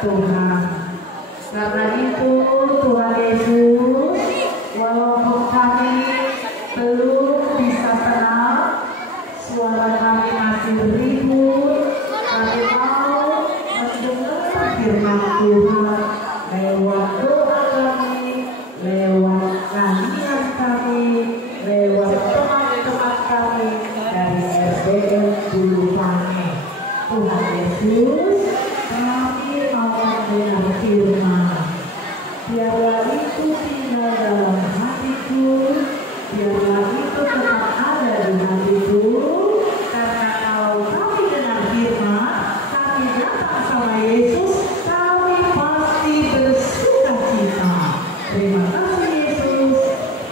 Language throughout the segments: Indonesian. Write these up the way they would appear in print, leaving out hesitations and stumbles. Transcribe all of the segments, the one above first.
Tuhan. Karena itu Tuhan Yesus, walaupun kami belum bisa tenang, suara kami masih ribut, kami mau mendengar firman Tuhan lewat doa kami, lewat nyanyian kami, lewat teman-teman kami dari RBL Bulupane. Tuhan Yesus, kami mau mendengar firman. Biarlah itu tinggal dalam hatiku, biarlah itu tetap ada di hatiku, karena kalau kami dengar firman, kami datang sama Yesus, kami pasti bersuka cita. Terima kasih Yesus.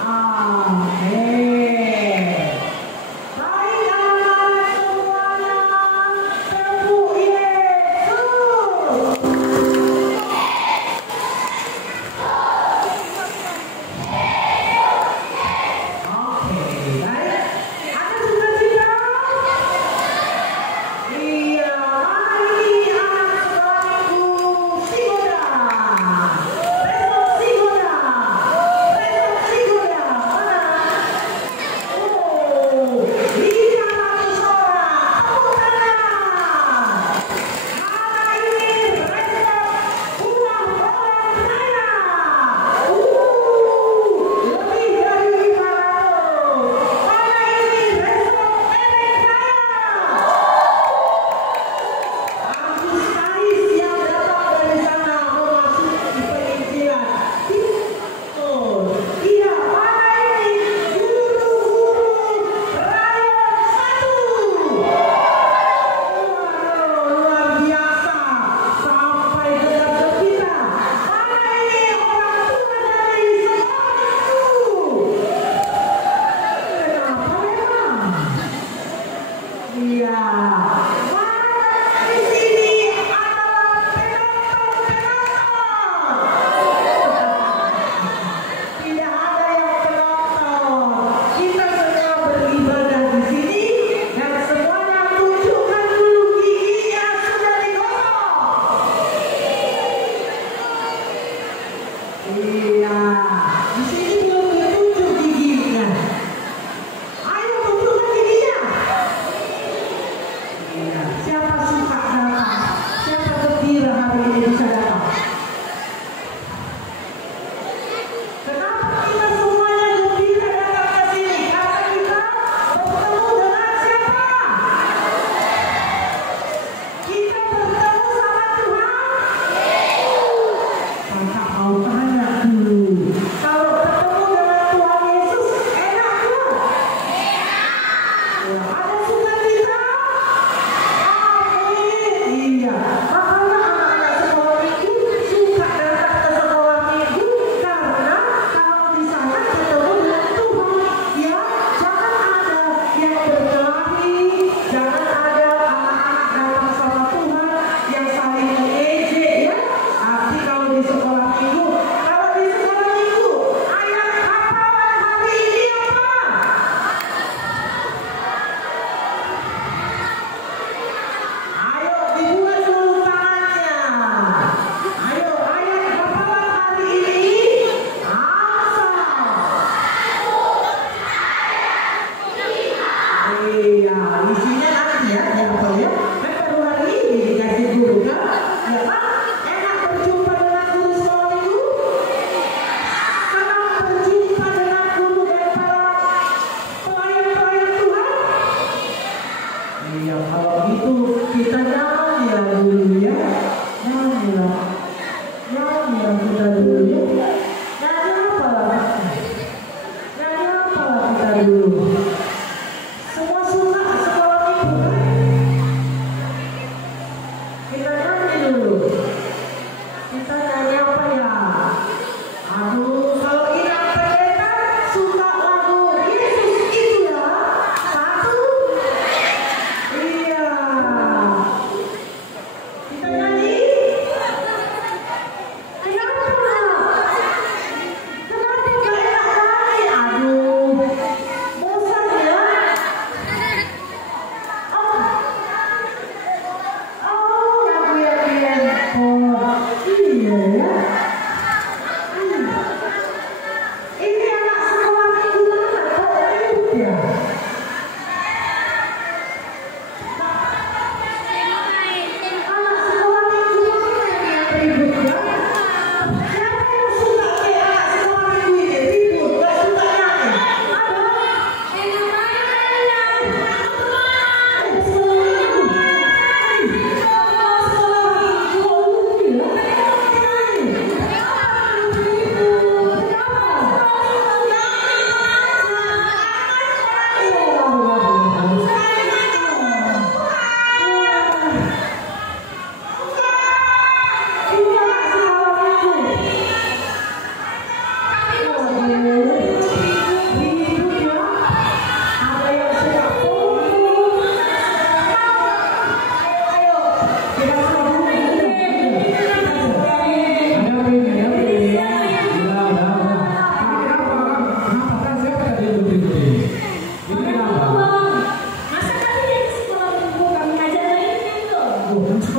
Amin. Baik anak semuanya, tepuk Yesus.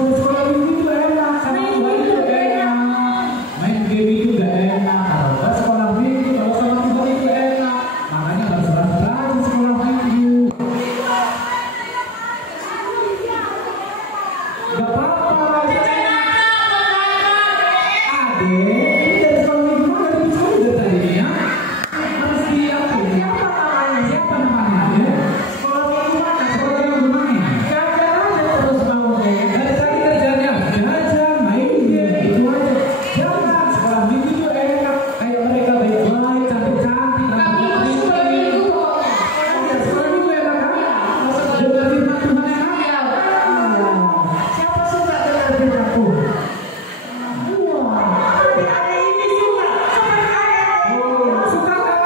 di sekolah minggu itu enak, sama Tuhan itu enak. Main game itu gak enak. Kalau nggak sekolah minggu, kalau sama Tuhan itu enak. Makanya harus rajin sekolah minggu. Gak apa-apa. Adek, dari sekolah minggu kan dari sekolah udah tadi ya. Harus diapain? Siapa namanya? Ya? Sekolah minggu mana? Sekolah minggu mana? Jajan aja terus bangun. Dari tadi kerjanya jajan, main game, itu aja. Jangan, sekolah minggu itu enak. Kayak mereka baik-baik, cantik-cantik. Sekolah minggu enak kan? Dengar firman Tuhan enak. Siapa suka dengar firman Tuhan? Suka kan?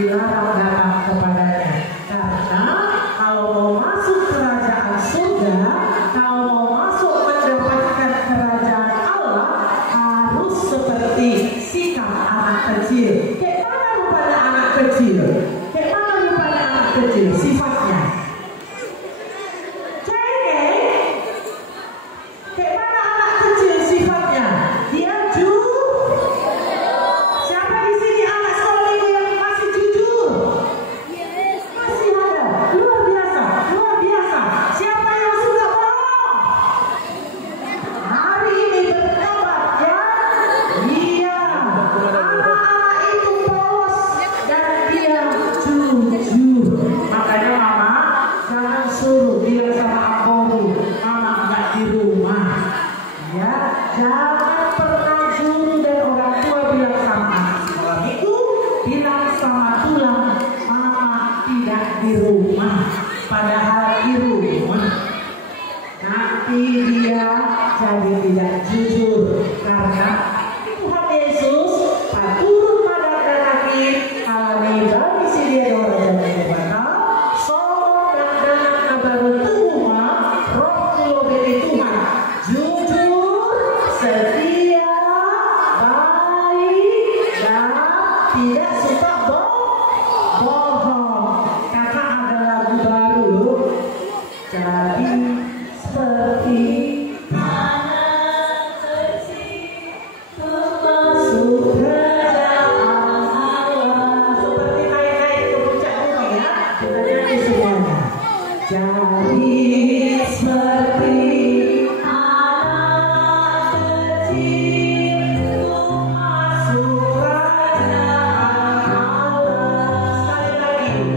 dilarang datang kepadanya. Karena kalau mau masuk kerajaan surga, kalau mau masuk mendapatkan kerajaan Allah, harus seperti sikap anak kecil. Kayak mana rupanya anak kecil? Kayak mana rupanya anak kecil sifatnya? Kayak mana anak kecil sifatnya? Dia siapa di sini anak sekolah minggu yang masih jujur? Masih ada. Luar biasa, luar biasa. Siapa yang suka bohong? Hari ini bertobat ya. Iya. Anak-anak itu polos dan dia jujur. Makanya mama jangan suruh dia sama Aporu. Mama nggak di rumah. Ya, jangan pernah guru dan orang tua bilang sama anak sekolah itu, bilang sama tulang, mama tidak di rumah, padahal di rumah. Nanti dia jadi tidak jujur karena Tuhan Yesus turun pada kaki alami dari si dia orang dan batal, soal dan baru Tuhan, roh kulo dari Tuhan, jujur, setia, baik, dan tidak suka bohong. Karena ada lagu baru loh. Jadi seperti anak kecil masuk kerajaan Allah. Seperti naik-naik ke puncak gunung ya. Kita nyanyi semuanya. Jadi seperti anak kecil masuk kerajaan Allah. Sekali lagi.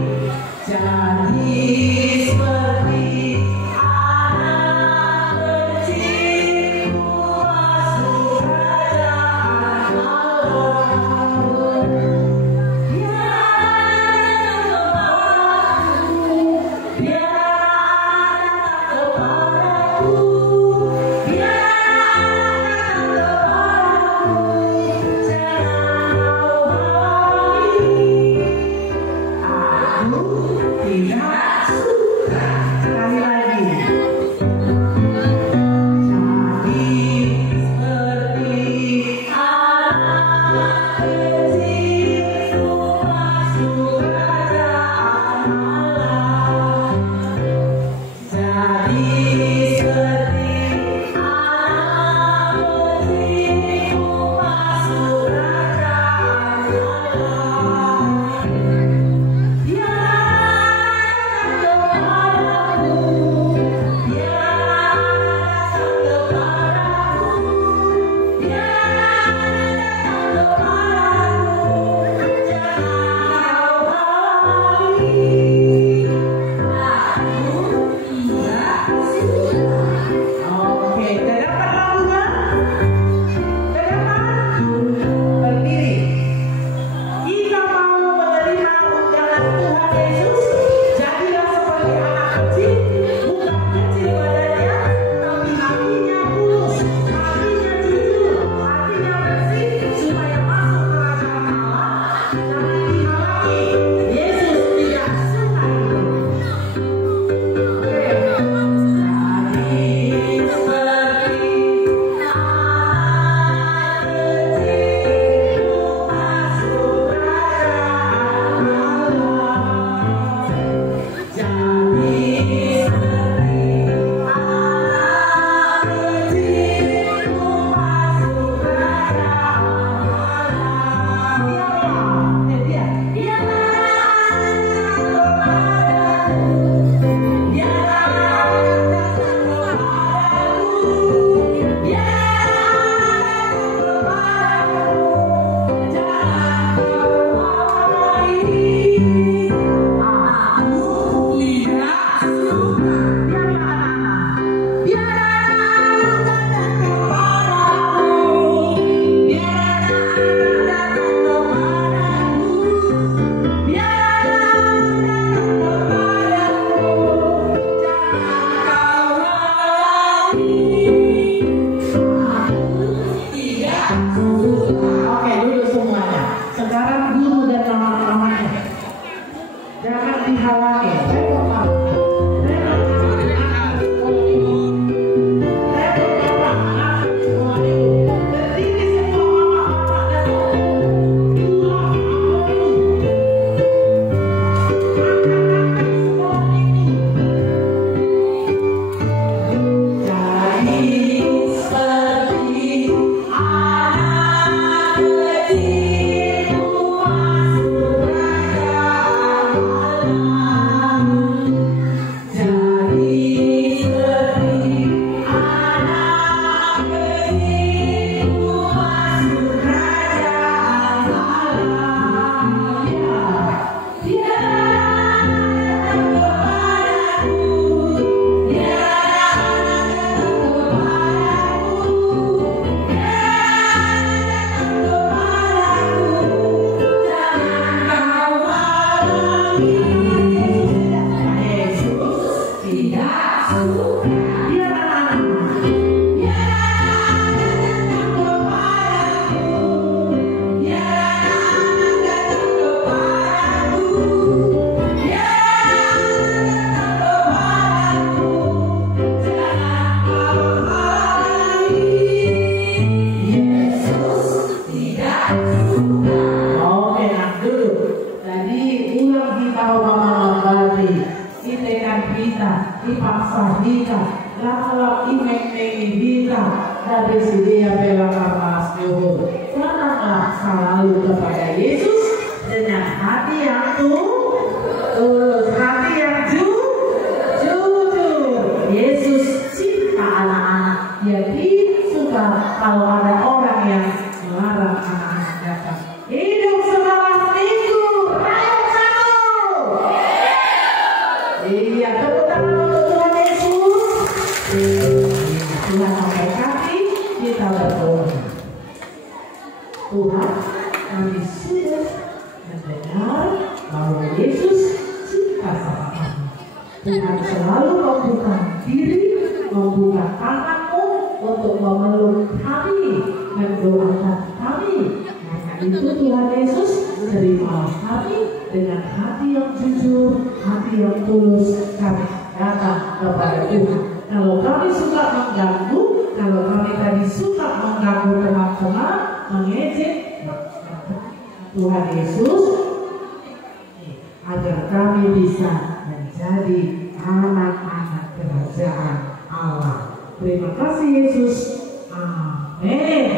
kita, ipaksa kita, lalu imeng-mengi kita dari sedia bela karmas Yuhur. Datanglah selalu kepada Yesus dengan hati yang tulus, hati yang jujur. Yesus cinta anak-anak. Dia tidak suka kalau ada orang yang melarang anak-anak datang. Hidup setelah minggu, ayo satu. Iya, tepuk tangan untuk Tuhan Yesus. Tuhan pakai kaki, kita berdoa. Tuhan, kami sudah mendengar bahwa Yesus cinta sama kami. Tuhan selalu membuka diri, membuka tanganmu untuk memeluk kami, mendoakan kami. Karena itu Tuhan Yesus, terimalah kami dengan hati yang jujur, hati yang tulus. Kami datang kepada Tuhan. Kalau kami suka mengganggu, kalau kami tadi suka mengganggu teman-teman, mengejek, Tuhan Yesus, agar kami bisa menjadi anak-anak kerajaan Allah. Terima kasih Yesus. Amin.